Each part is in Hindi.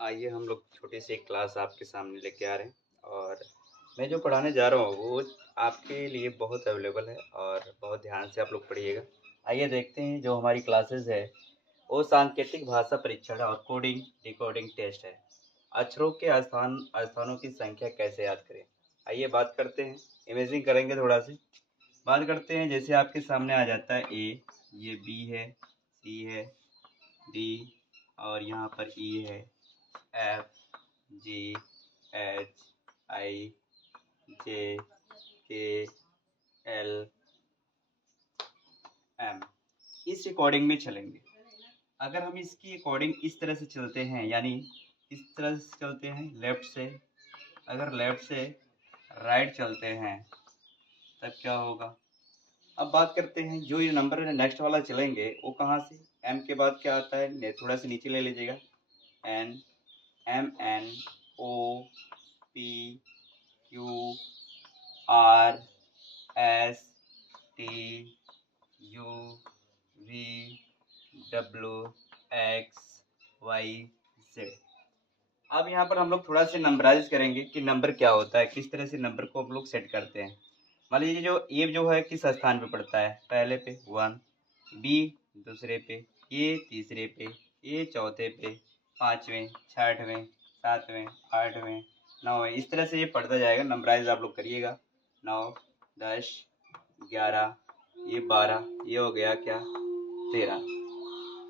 आइए हम लोग छोटी सी एक क्लास आपके सामने लेके आ रहे हैं और मैं जो पढ़ाने जा रहा हूँ वो आपके लिए बहुत अवेलेबल है और बहुत ध्यान से आप लोग पढ़िएगा। आइए देखते हैं जो हमारी क्लासेस है वो सांकेतिक भाषा परीक्षण और कोडिंग डिकोडिंग टेस्ट है। अक्षरों के स्थानों की संख्या कैसे याद करें। आइए बात करते हैं, इमेजिंग करेंगे थोड़ा सी। बात करते हैं, जैसे आपके सामने आ जाता है ए, ये बी है, सी है, डी और यहाँ पर ई है, एफ, जी, एच, आई, जे, के, एल, एम। इस अकॉर्डिंग में चलेंगे। अगर हम इसकी अकॉर्डिंग इस तरह से चलते हैं, यानी इस तरह से चलते हैं लेफ्ट से, अगर लेफ्ट से राइट चलते हैं तब क्या होगा। अब बात करते हैं जो ये नंबर नेक्स्ट वाला चलेंगे वो कहाँ से, एम के बाद क्या आता है, थोड़ा सा नीचे ले लीजिएगा, N, M, N, O, P, Q, R, S, T, U, V, W, X, Y, Z. अब यहाँ पर हम लोग थोड़ा सा नंबराइज करेंगे कि नंबर क्या होता है, किस तरह से नंबर को हम लोग सेट करते हैं। मान लीजिए जो ए जो है किस स्थान पे पड़ता है, पहले पे 1, बी दूसरे पे, ए तीसरे पे, ए चौथे पे, पाँचवें, छठवें, सातवें, आठवें, नौवें, इस तरह से ये पढ़ता जाएगा। नंबराइज आप लोग करिएगा, 9, 10, 11, ये 12, ये हो गया क्या 13।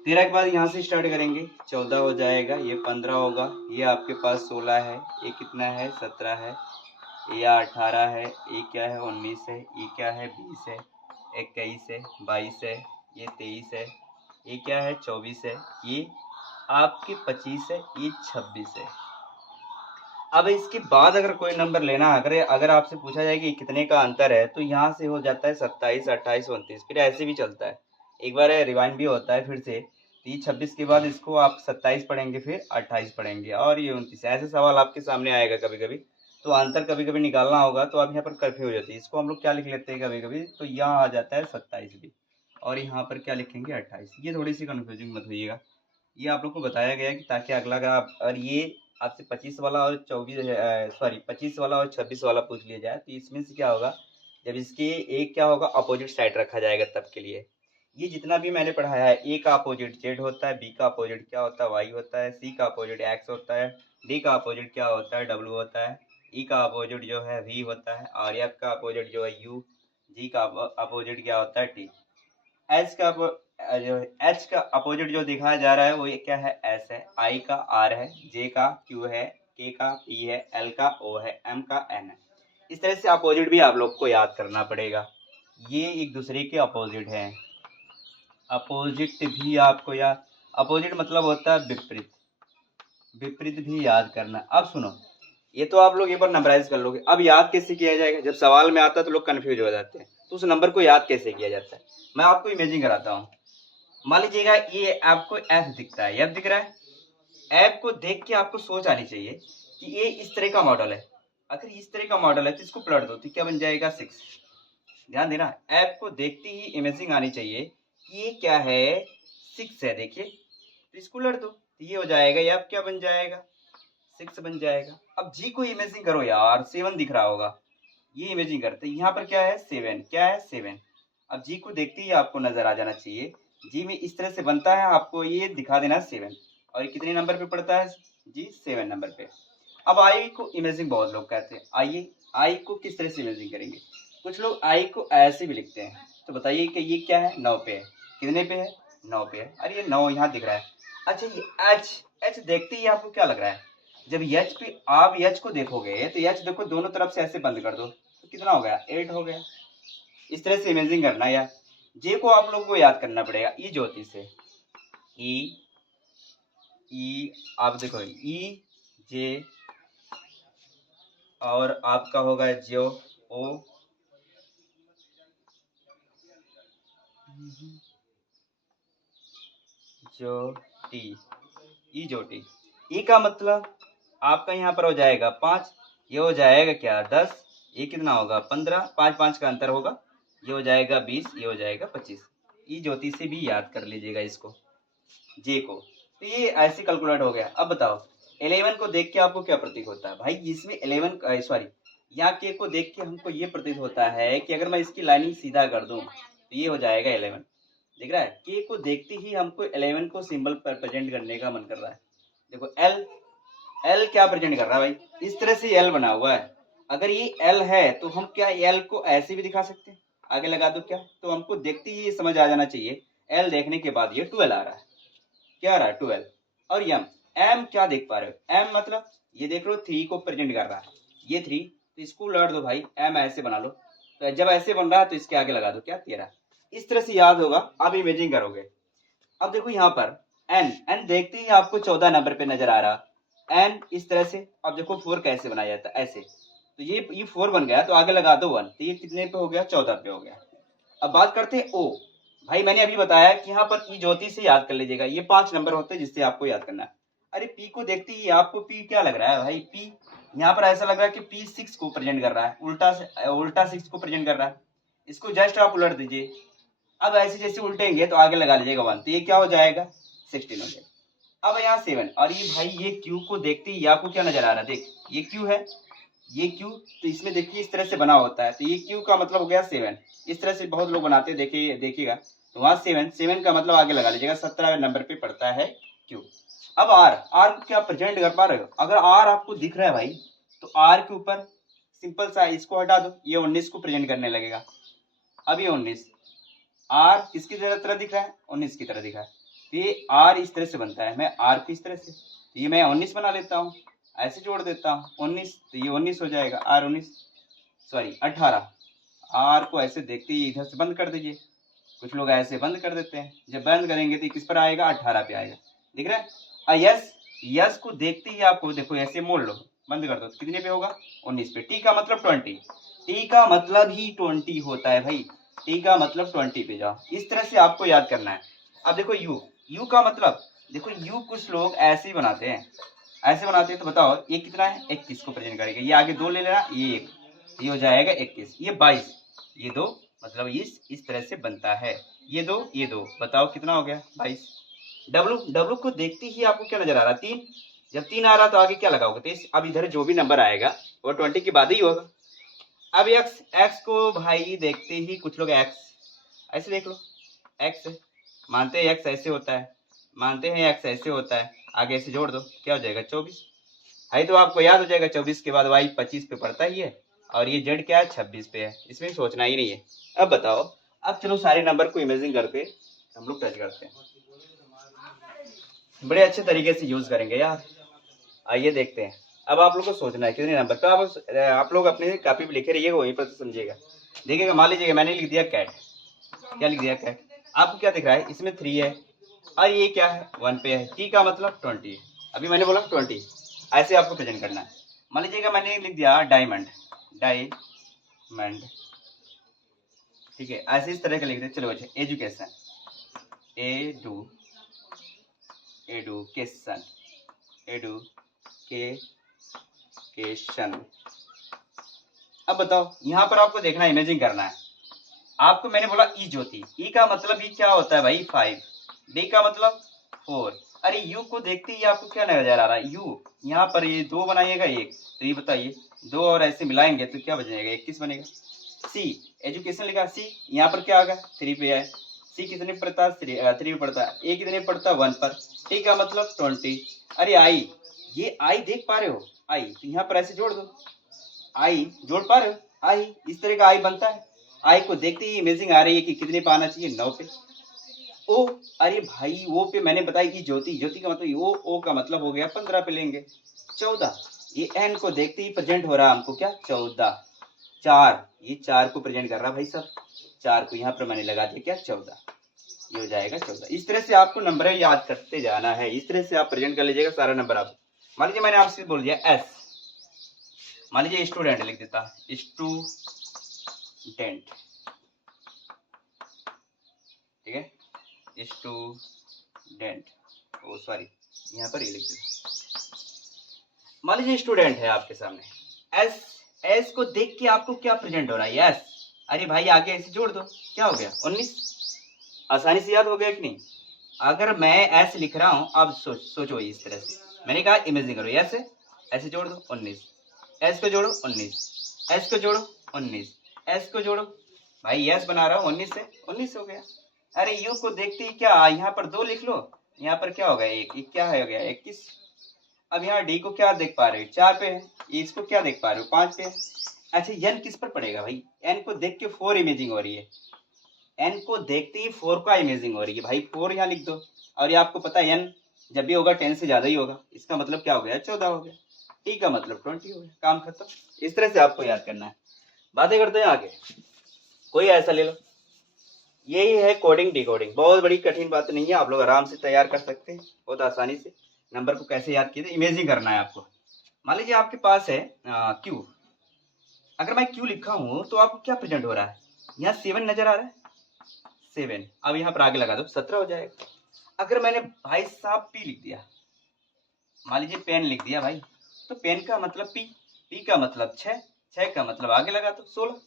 13 के बाद यहाँ से स्टार्ट करेंगे, 14 हो जाएगा, ये 15 होगा, ये आपके पास 16 है, ये कितना है 17 है, ये 18 है, ये क्या है 19 है, ये क्या है 20 है, 21 है, 22 है, ये 23 है, ये क्या है 24 है, ये आपके 25 है, ये 26 है। अब इसके बाद अगर कोई नंबर लेना, अगर आपसे पूछा जाए कि कितने का अंतर है, तो यहाँ से हो जाता है 27, 28, 29, फिर ऐसे भी चलता है। एक बार रिवाइंड भी होता है फिर से, तो ये 26 के बाद इसको आप 27 पढ़ेंगे, फिर 28 पढ़ेंगे और ये 29। ऐसे सवाल आपके सामने आएगा कभी कभी, तो अंतर कभी कभी निकालना होगा तो आप यहाँ पर कर्फ्यू हो जाती है। इसको हम लोग क्या लिख लेते हैं कभी कभी, तो यहाँ आ जाता है 27 भी, और यहाँ पर क्या लिखेंगे 28। ये थोड़ी सी कन्फ्यूजिंग मत होइएगा, ये आप लोग को बताया गया है कि ताकि अगला अगर आप, और ये आपसे 25 वाला और 25 वाला और 26 वाला पूछ लिया जाए, तो इसमें से क्या होगा, जब इसके एक क्या होगा अपोजिट साइड रखा जाएगा तब के लिए। ये जितना भी मैंने पढ़ाया है, ए का अपोजिट जेड होता है, बी का अपोजिट क्या होता है वाई होता है, सी का अपोजिट एक्स होता है, डी का अपोजिट क्या होता है डब्ल्यू होता है, ई का अपोजिट जो है वी होता है, और एफ का अपोजिट जो है यू, जी का अपोजिट क्या होता है टी, एच का जो एच का अपोजिट जो दिखाया जा रहा है वो ये क्या है एस है, आई का आर है, जे का क्यू है, के का पी है, एल का ओ है, एम का एन है। इस तरह से अपोजिट भी आप लोग को याद करना पड़ेगा, ये एक दूसरे के अपोजिट है। अपोजिट भी आपको याद, अपोजिट मतलब होता है विपरीत, विपरीत भी याद करना। अब सुनो, ये तो आप लोग एक बार नंबराइज कर लोगे, अब याद कैसे किया जाएगा, जब सवाल में आता है तो लोग कंफ्यूज हो जाते हैं, तो उस नंबर को याद कैसे किया जाता है, मैं आपको इमेजिंग कराता हूँ। मान लीजिएगा ये आपको एफ दिखता है, एफ दिख रहा है, एफ को देख के आपको सोच आनी चाहिए कि ये इस तरह का मॉडल है। अगर इस तरह का मॉडल है तो इसको पलट दो, तो क्या बन जाएगा 6। ध्यान देना, एफ को देखते ही इमेजिंग आनी चाहिए कि ये क्या है 6 है, देखिए, तो इसको उलट दो तो ये हो जाएगा, ये अब क्या बन जाएगा 6 बन जाएगा। अब जी को इमेजिंग करो यार, 7 दिख रहा होगा, ये इमेजिंग करते हैं, यहाँ पर क्या है 7, क्या है 7। अब जी को देखते ही आपको नजर आ जाना चाहिए, जी में इस तरह से बनता है, आपको ये दिखा देना 7, और ये कितने नंबर पे पड़ता है जी 7 नंबर पे। अब आई को इमेजिंग बहुत लोग कहते हैं, आइए आई को किस तरह से इमेजिंग करेंगे। कुछ लोग आई को ऐसे भी लिखते हैं, तो बताइए कि ये क्या है 9 पे है, कितने पे है 9 पे है, अरे ये 9 यहाँ दिख रहा है। अच्छा ये एच, एच देखते ही आपको क्या लग रहा है, जब एच पे आप एच को देखोगे तो एच देखो दोनों तरफ से ऐसे बंद कर दो, तो कितना हो गया 8 हो गया। इस तरह से इमेजिंग करना, या जे को आप लोग को याद करना पड़ेगा, ई ज्योति से, ई, ई आप देखो ई जे, और आपका होगा जो ओ, जो टी, ई जो टी। ई का मतलब आपका यहाँ पर हो जाएगा 5, ये हो जाएगा क्या 10, ये कितना होगा 15, 5 5 का अंतर होगा, ये हो जाएगा 20, ये हो जाएगा 25। ई ज्योति से भी याद कर लीजिएगा इसको, जे को, तो ये ऐसे कैलकुलेट हो गया। अब बताओ 11 को देख के आपको क्या प्रतीत होता है भाई? इसमें 11 सॉरी, यहाँ के को देख के हमको ये प्रतीत होता है कि अगर मैं इसकी लाइनिंग सीधा कर दूं तो ये हो जाएगा 11। दिख रहा है? के को देखते ही हमको 11 को सिंबल पर प्रेजेंट करने का मन कर रहा है। देखो एल, एल क्या प्रेजेंट कर रहा है भाई? इस तरह से एल बना हुआ है। अगर ये एल है तो हम क्या एल को ऐसे भी दिखा सकते हैं? आगे लगा दो क्या, तो हमको देखते ही ये समझ आ जाना चाहिए। एल देखने के बाद ये 12 आ रहा है। क्या आ रहा है? 12। और एम, एम क्या देख पा रहे हो? एम मतलब ये देख लो 3 को प्रेजेंट कर रहा है। ये 3, तो इसको उलट दो भाई, एम ऐसे बना लो। तो जब ऐसे बन रहा है तो इसके आगे लगा दो क्या? 13। इस तरह से याद होगा, आप इमेजिंग करोगे। अब देखो यहाँ पर एन, एन देखते ही आपको 14 नंबर पे नजर आ रहा। एन इस तरह से। अब देखो 4 कैसे बनाया जाता है? ऐसे। तो ये 4 बन गया, तो आगे लगा दो 1, तो ये कितने पे हो गया? 14 पे हो गया। अब बात करते हैं ओ। भाई मैंने अभी बताया कि यहाँ पर ई ज्योति से याद कर लीजिएगा, ये 5 नंबर होते हैं जिससे आपको याद करना है। अरे पी को देखते ही आपको पी क्या लग रहा है भाई? पी यहाँ पर ऐसा लग रहा है कि पी 6 को प्रेजेंट कर रहा है, उल्टा 6 को प्रेजेंट कर रहा है। इसको जस्ट आप उलट दीजिए। अब ऐसे जैसे उल्टेंगे तो आगे लगा लीजिएगा 1, तो ये क्या हो जाएगा? 16 हो जाएगा। अब यहाँ 7, और ये भाई ये क्यू को देखते ही आपको क्या नजर आ रहा है? देख ये क्यू है, ये क्यू, तो इसमें देखिए इस तरह से बना होता है, तो ये क्यू का मतलब हो गया 7। इस तरह से बहुत लोग बनाते हैं, देखिएगा। तो वहां 7 का मतलब आगे लगा लीजिएगा, 17 नंबर पे पड़ता है क्यू। अब आर, आर को क्या प्रेजेंट कर पा रहे हो? अगर आर आपको दिख रहा है भाई, तो आर के ऊपर सिंपल सा इसको हटा दो, ये 19 को प्रेजेंट करने लगेगा। अब ये 19, आर किसकी तरह दिख रहा है? 19 की तरह दिख रहा है। तो ये आर इस तरह से बनता है, मैं आर को इस तरह से, तो ये मैं 19 बना लेता हूँ, ऐसे जोड़ देता हूँ 19, तो ये 19 हो जाएगा। Are 19, sorry 18। आर को ऐसे देखते ही इधर से बंद कर दीजिए। कुछ लोग ऐसे बंद कर देते हैं, जब बंद करेंगे तो किस पर आएगा? 18 पे आएगा। दिख रहा है? यस, यस को देखते ही आपको देखो ऐसे मोड़ लो, बंद कर दो, तो कितने पे होगा? 19 पे। टी का मतलब 20, टी का मतलब ही 20 होता है भाई। टी का मतलब 20 पे जाओ। इस तरह से आपको याद करना है। अब देखो यू, यू का मतलब देखो, यू कुछ लोग ऐसे ही बनाते हैं, ऐसे बनाते हैं। तो बताओ ये कितना है? 21 को प्रेजेंट करेगा। ये आगे 2 ले लेना, ये 1, ये हो जाएगा 21। ये 22, ये 2, मतलब इस तरह से बनता है। ये 2, ये 2, बताओ कितना हो गया? 22। डब्लू, डब्लू को देखते ही आपको क्या नजर आ रहा? 3। जब 3 आ रहा तो आगे क्या लगाओगे? 23। अब इधर जो भी नंबर आएगा वो 20 के बाद ही होगा। अब एक्स, एक्स को भाई देखते ही कुछ लोग एक्स ऐसे देख लो, एक्स मानते हैं एक्स ऐसे होता है, मानते हैं एक्स ऐसे होता है, आगे ऐसे जोड़ दो, क्या हो जाएगा? 24। है तो आपको याद हो जाएगा। 24 के बाद वाई 25 पे पड़ता ही है, और ये जेड क्या है? 26 पे है, इसमें सोचना ही नहीं है। अब बताओ, अब चलो सारे नंबर को इमेजिंग करके हम लोग टच करते हैं, बड़े अच्छे तरीके से यूज करेंगे यार। आइए देखते हैं। अब आप लोग को सोचना है कितने नंबर पे। आप लोग अपने कॉपी पे लिखे रहिएगा, वहीं पर समझिएगा। देखिएगा, मान लीजिएगा मैंने लिख दिया कैट। क्या लिख दिया? कैट। आपको क्या दिख रहा है? इसमें 3 है, और ये क्या है? 1 पे है। टी का मतलब 20 है। अभी मैंने बोला 20, ऐसे आपको प्रेजेंट करना है। मान लीजिएगा मैंने लिख दिया डायमंड, डायमंड, ठीक है, ऐसे इस तरह का लिख दे। चलो अच्छा, एजुकेशन, एडुकेशन, एडुकेशन। अब बताओ, यहाँ पर आपको देखना, इमेजिंग करना है। आपको मैंने बोला ई ज्योति, ई का मतलब ही क्या होता है भाई? 5। डी का मतलब 4। अरे यू को देखते ही आपको क्या नजर आ रहा है? यू, यहाँ पर ये 2 बनाइएगा 1, तो ये बताइए 2 और ऐसे मिलाएंगे तो क्या बचेगा? 21 बनेगा। सी, एजुकेशन लिखा, सी यहाँ पर क्या आ गया? 3 पे है। सी कितने पड़ता है? 3 पे पड़ता है। ए कितने पड़ता है? 1 पर। टी का मतलब 20। अरे आई, ये आई देख पा रहे हो? आई, तो यहाँ पर ऐसे जोड़ दो, आई जोड़ पा रहे हो? आई इस तरह का आई बनता है। आई को देखते ही इमेजिंग आ रही है कि कितने पे आना चाहिए? 9 पे। ओ, अरे भाई ओ पे मैंने बताया कि ज्योति, ज्योति का मतलब ओ का मतलब हो गया 15 पे लेंगे। 14, ये एन को देखते ही प्रेजेंट हो रहा हमको क्या? 14। 4, ये 4 को प्रेजेंट कर रहा भाई सब, 4 को यहाँ पर मैंने लगा दिया क्या? 14, ये हो जाएगा 14। इस तरह से आपको नंबर याद करते जाना है, इस तरह से आप प्रेजेंट कर लीजिएगा सारा नंबर। आप मान लीजिए मैंने आपसे बोल दिया एस, मान लीजिए स्टूडेंट लिख देता, स्टूडेंट, ठीक है, स्टूडेंट, ओ सॉरी यहाँ पर ये लिख देता। मान लीजिए स्टूडेंट है आपके सामने, एस, एस को देख के आपको क्या प्रेजेंट हो रहा है? यस। अरे भाई आगे ऐसे जोड़ दो, क्या हो गया? 19। आसानी से याद हो गया कि नहीं? अगर मैं एस लिख रहा हूं, अब सोचो इस तरह से, मैंने कहा इमेजिंग करो, यस ऐसे जोड़ दो 19, एस को जोड़ो 19, एस को जोड़ो 19, एस को जोड़ो, भाई यस बना रहा हूँ 19 से 19 हो गया। अरे यू को देखते ही क्या, यहाँ पर 2 लिख लो, यहाँ पर क्या होगा 1, ये क्या हो गया 21। अब यहाँ डी को क्या देख पा रहे हो 4 पे है, इसको क्या देख पा रहे हो 5 पे है। अच्छा एन किस पर पड़ेगा भाई, एन को देख के 4 इमेजिंग हो रही है, एन को देखते ही 4 का इमेजिंग हो रही है भाई, 4 यहाँ लिख दो। और ये आपको पता है एन जब भी होगा 10 से ज्यादा ही होगा, इसका मतलब क्या हो गया 14 हो गया, टी का मतलब 20 हो गया, काम खत्म। इस तरह से आपको याद करना है। बातें करते हैं आगे, कोई ऐसा ले लो। यही है कोडिंग डिकोडिंग, बहुत बड़ी कठिन बात नहीं है, आप लोग आराम से तैयार कर सकते हैं बहुत आसानी से। नंबर को कैसे याद किए, इमेजिंग करना है आपको। मान लीजिए आपके पास है क्यू, अगर मैं क्यू लिखा हूं तो आपको क्या प्रेजेंट हो रहा है, यहाँ 7 नजर आ रहा है 7, अब यहाँ पर आगे लगा दो 17 हो जाएगा। अगर मैंने भाई साहब पी लिख दिया, मान लीजिए पेन लिख दिया भाई, तो पेन का मतलब पी, पी का मतलब 6, 6 का मतलब आगे लगा दो 16,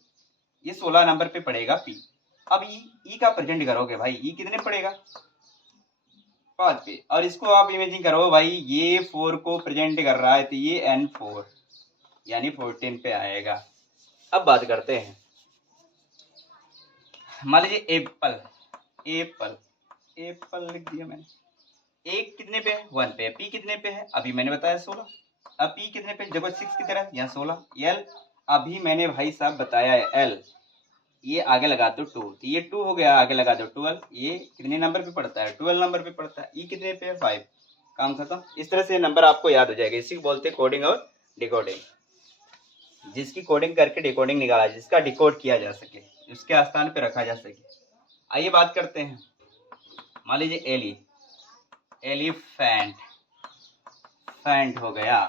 ये 16 नंबर पे पड़ेगा पी। अब ई का प्रेजेंट करोगे भाई, ई कितने पड़ेगा 5 पे, और इसको आप इमेजिंग करो भाई, ये 4 को प्रेजेंट कर रहा है तो ये N4 यानी 14 पे आएगा। अब बात करते हैं, मान लीजिए एप्पल, एप्पल एप्पल लिख दिया मैंने, एक कितने पे है 1 पे, पी कितने पे है अभी मैंने बताया 16, अब पी कितने पे देखो 6 की तरह यहाँ 16, एल अभी मैंने भाई साहब बताया है एल, ये आगे लगा दो 2, तो ये 2 हो गया, आगे लगा दो 12, ये कितने नंबर पे पड़ता है 12 नंबर पे पड़ता है, ई कितने पे है 5, काम खत्म। इस तरह से नंबर आपको याद हो जाएगा, इसी को बोलते हैं कोडिंग और डिकोडिंग। जिसकी कोडिंग करके डिकोडिंग निकाला, जिसका डिकोड किया जा सके, उसके स्थान पे रखा जा सके। आइए बात करते हैं, मान लीजिए एली, एलिफेंट, फैंट हो गया,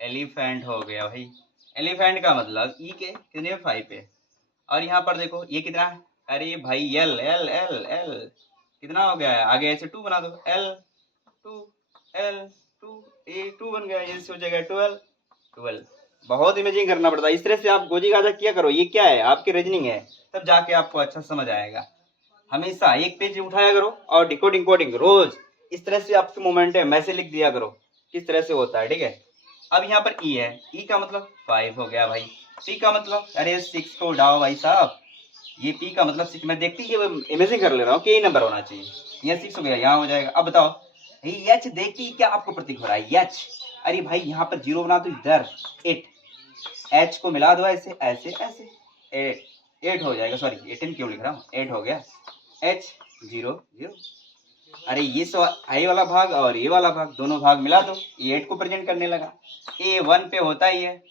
एलिफेंट हो गया भाई, एलिफेंट का मतलब ई के कितने 5 पे, और यहाँ पर देखो ये कितना है, अरे भाई एल एल एल एल कितना हो गया है, आगे ऐसे 2 बना दो, एल 2 एल 2 ए 2 बन गया, ये हो जाएगा 12 12। बहुत इमेजिंग करना पड़ता है, इस तरह से आप गोजी गाजा किया करो, ये क्या है आपकी रीजनिंग है, तब जाके आपको अच्छा समझ आएगा। हमेशा एक पेज उठाया करो और डिकोडिंग कोडिंग रोज इस तरह से आपके मोमेंट है मैसे लिख दिया करो किस तरह से होता है, ठीक है। अब यहाँ पर ई है, ई का मतलब 5 हो गया भाई, पी का मतलब अरे 6 को उठाओ भाई साहब, ये पी का मतलब 6, मैं देखती है इमेजिंग कर ले रहा हूँ कि यही नंबर होना चाहिए, यहाँ 6 हो गया, यहाँ हो जाएगा। अब बताओ एच देखती क्या आपको प्रतीक हो रहा है एच, अरे भाई यहाँ पर 0 बना दो इधर 8, एच को मिला दो ऐसे ऐसे ऐसे 8 हो जाएगा, सॉरी 18 क्यों लिख रहा हूँ 8 हो गया, H 0 0। अरे ये आई वाला भाग और ये वाला भाग दोनों भाग मिला दो, ये 8 को प्रेजेंट करने लगा, ए 1 पे होता ही है,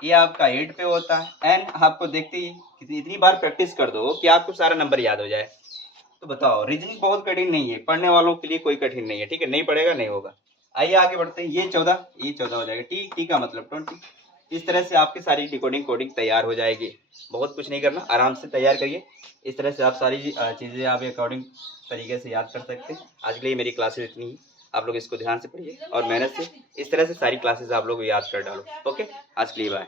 ये आपका 8 पे होता है, एन आपको देखते ही इतनी बार प्रैक्टिस कर दो कि आपको सारा नंबर याद हो जाए। तो बताओ रीजनिंग बहुत कठिन नहीं है, पढ़ने वालों के लिए कोई कठिन नहीं है, ठीक है, नहीं पढ़ेगा नहीं होगा। आइए आगे बढ़ते हैं, ये 14 हो जाएगा, टी टी का मतलब 20। इस तरह से आपकी सारी डिकोडिंग कोडिंग तैयार हो जाएगी, बहुत कुछ नहीं करना, आराम से तैयार करिए। इस तरह से आप सारी चीज़ें आप अकॉर्डिंग तरीके से याद कर सकते हैं। आज के लिए मेरी क्लासेस इतनी ही, आप लोग इसको ध्यान से पढ़िए और मेहनत से इस तरह से सारी क्लासेस आप लोग याद कर डालो। ओके, आज के लिए बाय।